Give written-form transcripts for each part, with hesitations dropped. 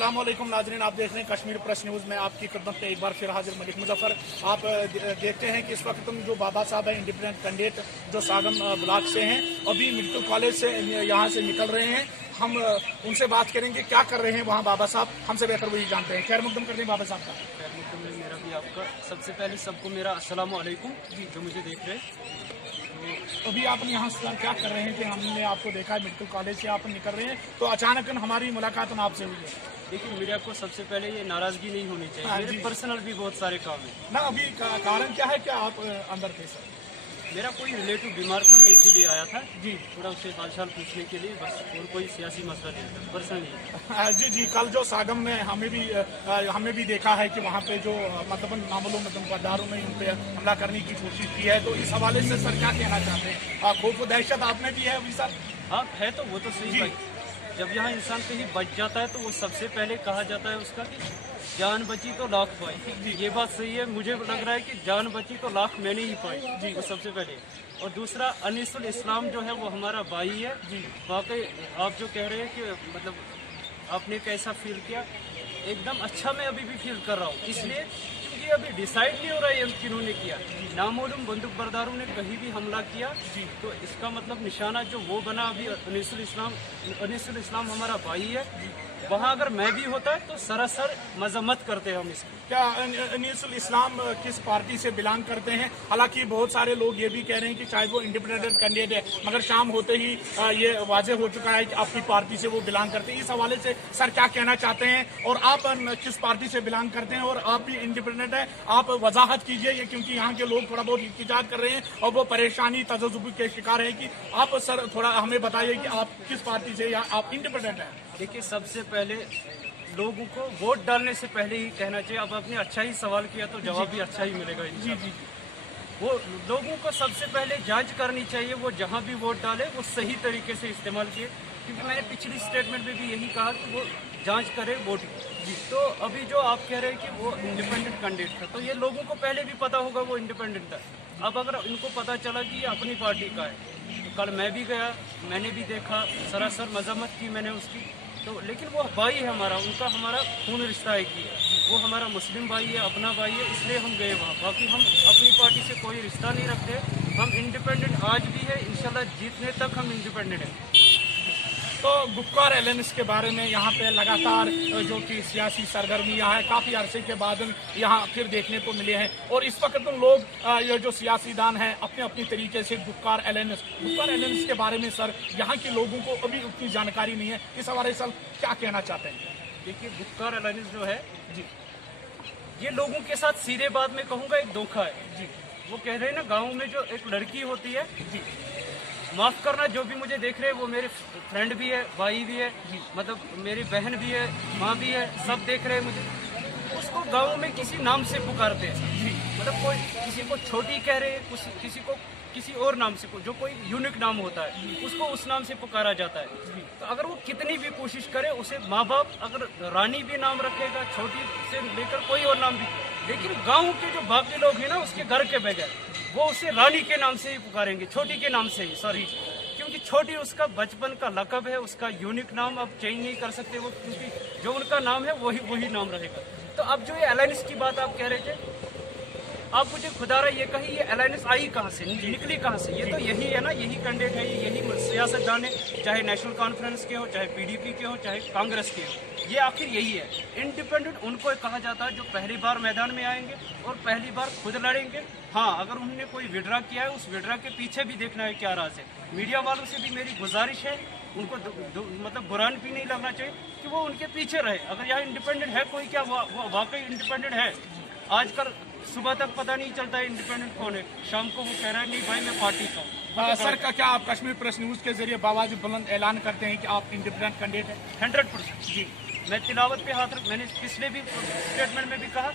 अस्सलाम वालेकुम नाज़रीन, आप देख रहे हैं कश्मीर प्रेस न्यूज़ में आपकी खिदमत में एक बार फिर हाजिर मलिक मुजफ्फर। आप देखते हैं कि इस वक्त हम जो बाबा साहब हैं इंडिपेंडेंट कैंडिडेट जो सागम ब्लॉक से हैं, अभी मेडिकल कॉलेज से यहाँ से निकल रहे हैं। हम उनसे बात करेंगे क्या कर रहे हैं वहाँ बाबा साहब, हमसे बेहतर वही जानते हैं। खैर मुकदम करते हैं बाबा साहब का। खैर मुकदम में मेरा भी आपका सबसे पहले सबको मेरा अस्सलाम वालेकुम जी, जो मुझे देख रहे हैं। तो अभी आप यहाँ से क्या कर रहे हैं कि हमने आपको देखा है मेडिकल कॉलेज से आप निकल रहे हैं, तो अचानक हमारी मुलाकात आपसे हुई है। देखिए, मीडिया को सबसे पहले ये नाराजगी नहीं होनी चाहिए। मेरे पर्सनल भी बहुत सारे काम है ना। अभी कारण क्या है कि आप अंदर थे सर? मेरा कोई रिलेटिव बीमार था, मैं इसीलिए आया था जी, थोड़ा उससे हालचाल पूछने के लिए, बस। और कोई सियासी मसला नहीं था, पर्सनली। जी, कल जो सागम में हमें भी देखा है कि वहाँ पे जो मतलब नामालूम गद्दारों ने उन पे हमला करने की कोशिश की है, तो इस हवाले से सर क्या कहना चाहते हैं? खौफ दहशत आप में भी है अभी सर? हाँ है, तो वो तो सही भाई। जब यहाँ इंसान कहीं बच जाता है तो वो सबसे पहले कहा जाता है उसका कि जान बची तो लाख पाई। ये बात सही है, मुझे लग रहा है कि जान बची तो लाख मैंने ही पाई जी, वो सबसे पहले। और दूसरा, अनीसुल इस्लाम जो है वो हमारा भाई है जी। वाकई आप जो कह रहे हैं कि मतलब आपने कैसा फील किया, एकदम अच्छा मैं अभी भी फील कर रहा हूँ, इसलिए क्योंकि अभी डिसाइड नहीं हो रहा है किन्होंने किया। नामालूम बंदूक बरदारों ने कहीं भी हमला किया जी, तो इसका मतलब निशाना जो वो बना अभी अनीसुल इस्लाम हमारा भाई है। वहाँ अगर मैं भी होता है तो सरासर मजम्मत करते हैं हम इसकी। क्या अनीसुल इस्लाम किस पार्टी से बिलोंग करते हैं? हालांकि बहुत सारे लोग ये भी कह रहे हैं कि चाहे वो इंडिपेंडेंट कैंडिडेट है, मगर शाम होते ही ये वाजे हो चुका है कि अपनी पार्टी से वो बिलोंग करते हैं। इस हवाले से सर क्या कहना चाहते हैं, और आप किस पार्टी से बिलोंग करते हैं, और आप भी इंडिपेंडेंट है, आप वजाहत कीजिए ये, क्योंकि यहाँ के लोग थोड़ा बहुत इhtजाज कर रहे हैं और वो परेशानी तजजुब के शिकार है कि आप सर थोड़ा हमें बताइए कि आप किस पार्टी से या आप इंडिपेंडेंट हैं? देखिए, सबसे पहले लोगों को वोट डालने से पहले ही कहना चाहिए, अब आपने अच्छा ही सवाल किया तो जवाब भी अच्छा ही मिलेगा जी। वो लोगों को सबसे पहले जांच करनी चाहिए, वो जहां भी वोट डाले वो सही तरीके से इस्तेमाल किए, क्योंकि मैंने पिछली स्टेटमेंट में भी यही कहा कि वो जांच करे वोट जी। तो अभी जो आप कह रहे हैं कि वो इंडिपेंडेंट कैंडिडेट था, तो ये लोगों को पहले भी पता होगा वो इंडिपेंडेंट था। अब अगर इनको पता चला कि ये अपनी पार्टी का है, तो कल मैं भी गया, मैंने भी देखा, सरासर मजम्मत की मैंने उसकी। तो लेकिन वो भाई है हमारा, उनका हमारा खून रिश्ता है कि वो हमारा मुस्लिम भाई है, अपना भाई है, इसलिए हम गए वहाँ। बाकी हम अपनी पार्टी से कोई रिश्ता नहीं रखते। हम इंडिपेंडेंट आज भी है, इंशाल्लाह जीतने तक हम इंडिपेंडेंट हैं। तो गुप्कार एलायंस के बारे में यहाँ पे लगातार जो कि सियासी सरगर्मियाँ हैं, काफ़ी अरसे के बाद यहाँ फिर देखने को मिले हैं, और इस वक्त लोग ये जो सियासीदान हैं अपने अपनी तरीके से गुप्कार एलायंस के बारे में सर यहाँ के लोगों को अभी उतनी जानकारी नहीं है, इस हवाले से क्या कहना चाहते हैं? देखिए, गुप्कार एलायंस जो है जी, ये लोगों के साथ सीधे बात में कहूँगा एक धोखा है जी। वो कह रहे हैं ना, गाँव में जो एक लड़की होती है जी, माफ़ करना जो भी मुझे देख रहे हैं वो मेरे फ्रेंड भी है, भाई भी है, मतलब मेरी बहन भी है, माँ भी है, सब देख रहे हैं मुझे। उसको गाँव में किसी नाम से पुकारते हैं जी, मतलब कोई किसी को छोटी कह रहे हैं, किसी को किसी और नाम से, जो कोई यूनिक नाम होता है उसको उस नाम से पुकारा जाता है। तो अगर वो कितनी भी कोशिश करे, उसे माँ बाप अगर रानी भी नाम रखेगा, छोटी से लेकर कोई और नाम भी, लेकिन गाँव के जो बाकी लोग हैं ना उसके घर के बगैर, वो उसे रानी के नाम से ही पुकारेंगे, छोटी के नाम से ही, सॉरी, क्योंकि छोटी उसका बचपन का लकब है, उसका यूनिक नाम अब चेंज नहीं कर सकते वो, क्योंकि जो उनका नाम है वही नाम रहेगा। तो अब जो ये अलायंस की बात आप कह रहे थे, आप मुझे खुदारा ये कही, ये अलायंस आई कहाँ से, निकली कहाँ से? ये तो यही है ना, यही कैंडिडेट है, यही सियासतदान है, चाहे नेशनल कॉन्फ्रेंस के हो, चाहे पीडीपी के हो, चाहे कांग्रेस के हो, ये आखिर यही है। इंडिपेंडेंट उनको कहा जाता है जो पहली बार मैदान में आएंगे और पहली बार खुद लड़ेंगे। हाँ, अगर उन्होंने कोई विड्रा किया है, उस विड्रा के पीछे भी देखना है क्या राज है। मीडिया वालों से भी मेरी गुजारिश है, उनको मतलब बुरान भी नहीं लगना चाहिए कि वो उनके पीछे रहे। अगर यहाँ इंडिपेंडेंट है कोई, क्या वो वाकई इंडिपेंडेंट है? आजकल सुबह तक पता नहीं चलता है इंडिपेंडेंट कौन है, शाम को वो कह रहा है नहीं भाई मैं पार्टी का हूँ। सर का क्या आप कश्मीर प्रेस न्यूज़ के जरिए बावाज़ बुलंद ऐलान करते हैं कि आप इंडिपेंडेंट कैंडिडेट हैं? 100% जी। मैं तिलावत पे हाथ रख, मैंने पिछले भी स्टेटमेंट में भी कहा,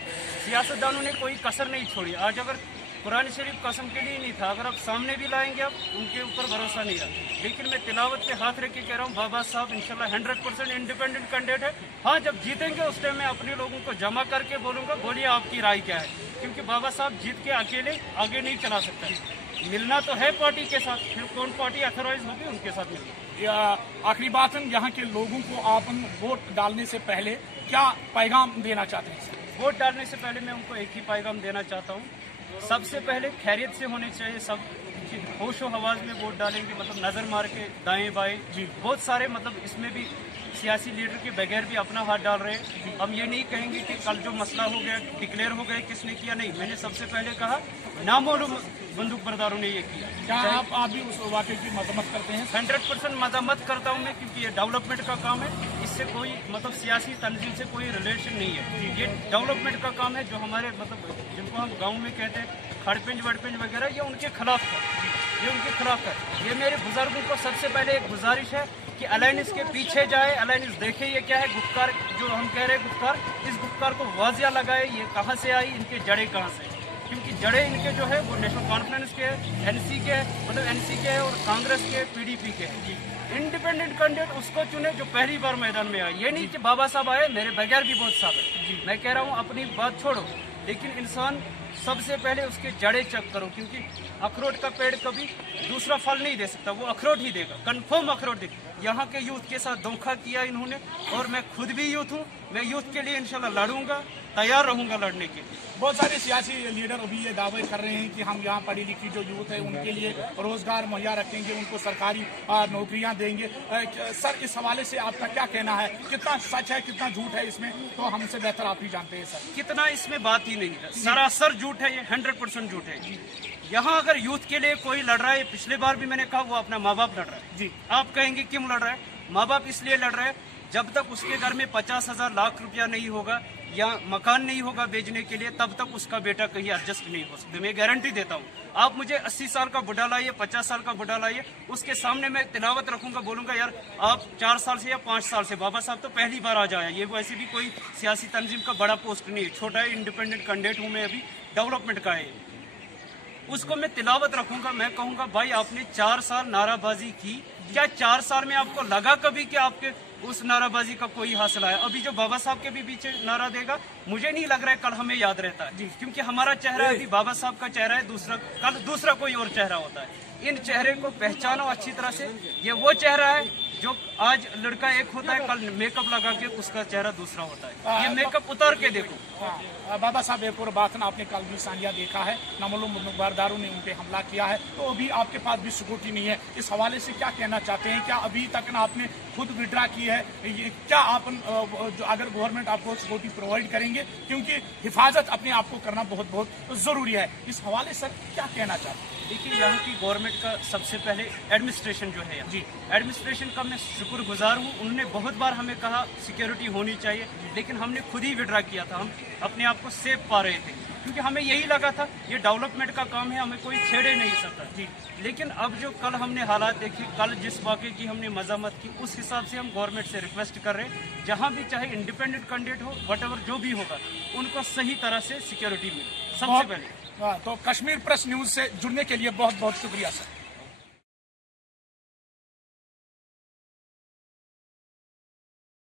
सियासतदानों ने कोई कसर नहीं छोड़ी। आज अगर कुरान शरीफ कसम के लिए नहीं था, अगर आप सामने भी लाएंगे आप, उनके ऊपर भरोसा नहीं रहा, लेकिन मैं तिलावत पे हाथ रख के कह रहा हूँ, बाबा साहब इंशाल्लाह 100% इंडिपेंडेंट कैंडिडेट है। हाँ, जब जीतेंगे उस टाइम मैं अपने लोगों को जमा करके बोलूँगा, बोलिए आपकी राय क्या है, क्योंकि बाबा साहब जीत के अकेले आगे नहीं चला सकता। मिलना तो है पार्टी के साथ, फिर कौन पार्टी अथॉराइज होगी उनके साथ मिलना। आखिरी बात है, यहाँ के लोगों को आप वोट डालने से पहले क्या पैगाम देना चाहते हैं सर? वोट डालने से पहले मैं उनको एक ही पैगाम देना चाहता हूँ, सबसे पहले खैरियत से होनी चाहिए, सब होशो हवास में वोट डालेंगे, मतलब नज़र मार के दाएं बाएं। बहुत सारे मतलब इसमें भी सियासी लीडर के बगैर भी अपना हाथ डाल रहे हैं। हम ये नहीं कहेंगे कि कल जो मसला हो गया डिक्लेयर हो गया किसने किया, नहीं, मैंने सबसे पहले कहा नामालूम बंदूक बरदारों ने ये किया। क्या आप भी उस वाक़े की मजम्मत करते हैं? 100% मजम्मत करता हूँ मैं, क्योंकि ये डेवलपमेंट का काम है, इससे कोई मतलब सियासी तंजीम से कोई रिलेशन नहीं है। ये डेवलपमेंट का काम है, जो हमारे मतलब जिनको हम गाँव में कहते हैं खड़पिंज वड़पिंज वगैरह, ये उनके खिलाफ है, ये उनके खिलाफ है। ये मेरे बुजुर्गों को सबसे पहले एक गुजारिश है कि अलायंस के पीछे जाए, अलायंस देखे ये क्या है गुफ्कार, जो हम कह रहे हैं गुफ्कार, इस गुफ्कार को वाजिया लगाए, ये कहाँ से आई, इनके जड़े कहाँ से, क्योंकि जड़े इनके जो है वो नेशनल कॉन्फ्रेंस के है, एनसी के है, मतलब एनसी के है और कांग्रेस के, पीडीपी के है। इंडिपेंडेंट कैंडिडेट उसको चुने जो पहली बार मैदान में आए, ये नहीं कि बाबा साहब आए, मेरे बगैर भी बहुत साहब है। मैं कह रहा हूँ अपनी बात छोड़ो, लेकिन इंसान सबसे पहले उसके जड़े चेक करो, क्योंकि अखरोट का पेड़ कभी दूसरा फल नहीं दे सकता, वो अखरोट ही देगा, कंफर्म अखरोट देगा। यहाँ के यूथ के साथ धोखा किया इन्होंने, और मैं खुद भी यूथ हूँ, मैं यूथ के लिए इंशाल्लाह लड़ूंगा, तैयार रहूंगा लड़ने के लिए। बहुत सारे सियासी लीडर अभी ये दावे कर रहे हैं कि हम यहाँ पढ़ी लिखी जो यूथ है उनके लिए रोजगार मुहैया रखेंगे, उनको सरकारी नौकरियां देंगे। सर, इस हवाले से आपका क्या कहना है? कितना सच है, कितना झूठ है इसमें, तो हमसे बेहतर आप ही जानते हैं सर। कितना इसमें बात ही नहीं है, सरासर झूठ है, ये 100% झूठ है। यहाँ अगर यूथ के लिए कोई लड़ रहा है, पिछले बार भी मैंने कहा, वो अपना माँ बाप लड़ रहा है। जी, आप कहेंगे क्यों लड़ रहा है? माँ बाप इसलिए लड़ रहे हैं, जब तक उसके घर में 50,000 लाख रुपया नहीं होगा या मकान नहीं होगा बेचने के लिए, तब तक उसका बेटा कहीं एडजस्ट नहीं हो सकता। मैं गारंटी देता हूँ। आप मुझे 80 साल का बुढ़ा लाइए, 50 साल का बुढ़ा लाइए, उसके सामने मैं तिलावत रखूंगा, बोलूंगा यार आप 4 साल से या 5 साल से, बाबा साहब तो पहली बार आ जाए, ये वैसे भी कोई सियासी तंजीम का बड़ा पोस्ट नहीं है, छोटा है, इंडिपेंडेंट कैंडिडेट हूँ मैं, अभी डेवलपमेंट का है। उसको मैं तिलावत रखूंगा, मैं कहूंगा भाई आपने 4 साल नाराबाजी की, क्या 4 साल में आपको लगा कभी कि आपके उस नाराबाजी का कोई हासिल आया? अभी जो बाबा साहब के भी पीछे नारा देगा, मुझे नहीं लग रहा है कल हमें याद रहता है, क्योंकि हमारा चेहरा अभी बाबा साहब का चेहरा है, दूसरा कल दूसरा कोई और चेहरा होता है। इन चेहरे को पहचानो अच्छी तरह से, ये वो चेहरा है जो आज लड़का एक होता है, कल मेकअप लगा के उसका चेहरा दूसरा होता है, ये मेकअप उतार के देखो। हाँ, बाबा साहब एक और बात ना, आपने कल भी सानिया देखा है, नामालूम बरदारों ने उन पे हमला किया है, तो अभी आपके पास भी सिक्योरिटी नहीं है, इस हवाले से क्या कहना चाहते हैं? क्या अभी तक ना आपने खुद विड्रा की है? क्या आप जो अगर गवर्नमेंट आपको सिक्योरिटी प्रोवाइड करेंगे, क्योंकि हिफाजत अपने आप को करना बहुत बहुत जरूरी है, इस हवाले से क्या कहना चाहते हैं? देखिए, यहाँ की गवर्नमेंट का सबसे पहले एडमिनिस्ट्रेशन जो है, जी एडमिनिस्ट्रेशन का मैं शुक्रगुजार हूँ। उन्होंने बहुत बार हमें कहा सिक्योरिटी होनी चाहिए, लेकिन हमने खुद ही विड्रा किया था, हम अपने आप को सेफ पा रहे थे, क्योंकि हमें यही लगा था ये डेवलपमेंट का काम है, हमें कोई छेड़े नहीं सकता। जी, लेकिन अब जो कल हमने हालात देखे, कल जिस वाक़े की हमने मजम्मत की, उस हिसाब से हम गवर्नमेंट से रिक्वेस्ट कर रहे हैं, जहाँ भी चाहे इंडिपेंडेंट कैंडिडेट हो, व्हाटएवर जो भी होगा, उनको सही तरह से सिक्योरिटी मिले सबसे पहले। तो कश्मीर प्रेस न्यूज से जुड़ने के लिए बहुत बहुत शुक्रिया सर।